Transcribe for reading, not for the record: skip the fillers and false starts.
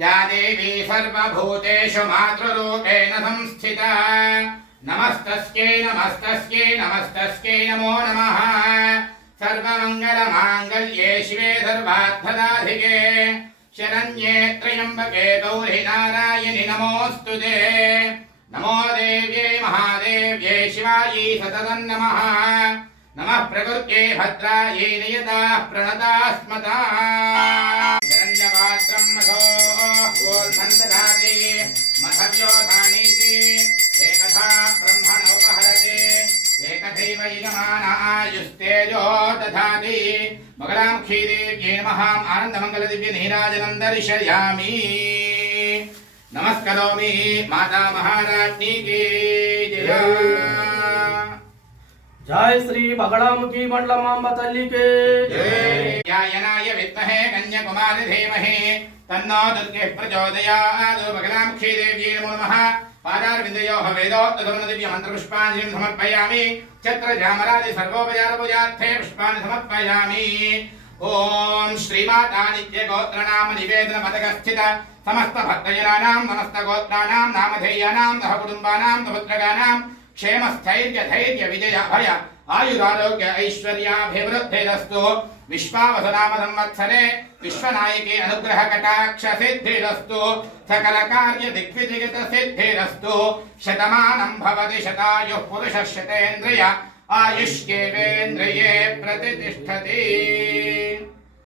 या देवी सर्वभूतेषु मातृरूपेण संस्थिता नमस्तस्यै नमस्तस्यै नमस्तस्यै नमो नमः सर्वमङ्गलमाङ्गल्ये शिवे सर्वार्थदाधिके शरण्ये त्र्यम्बके गौरि नारायणि नमोऽस्तुते नमो देव्यै महादेव्यै शिवायै सततं नमः नमः प्रकृत्यै भद्रायै नियताः प्रणताः स्मताः हिरण्यपात्रं मधो गोर्धन्तदाति मधव्योधानीति एकथा ब्रह्मणोपहरते एकथैव यजमानायुस्तेजो दधाति मकरामुखी देव्यै नमः आनन्दमङ्गलदिव्यनीराजनं दर्शयामि नमस्करोमि माता महाराज्ञी की जय। जय श्री बगड़ामुखी मंडलमांब तल्ली के जय। यायनाय विद्महे कन्याकुमारी धीमहि तन्नो दुर्गे प्रचोदयात्। बगलामुखी देव्यै नमो नमः। पादारविन्दयोः वेदोक्तसमनदिव्य मन्त्रपुष्पाञ्जलिं समर्पयामि। छत्रचामरादि सर्वोपचार पूजार्थे पुष्पाणि समर्पयामि। ओम श्रीमाता नित्यगोत्रनाम निवेदन पदकस्थित समस्त भक्तजनानां समस्त गोत्राणां नामधेयानां सह कुटुम्बानां पुत्रगानां क्षेम स्थैर्य धैर्य विजय भय आयुरारोग्य ऐश्वर्याभिवृद्धिरस्तु। विश्वावसुनाम संवत्सरे विश्वनायके अनुग्रह कटाक्ष सिद्धिरस्तु। सकल कार्य दिग्विजयित सिद्धिरस्तु। शतमानं भवति शतायुः पुरुषः शतेन्द्रिय आयुष्येवेन्द्रिये प्रतिष्ठति।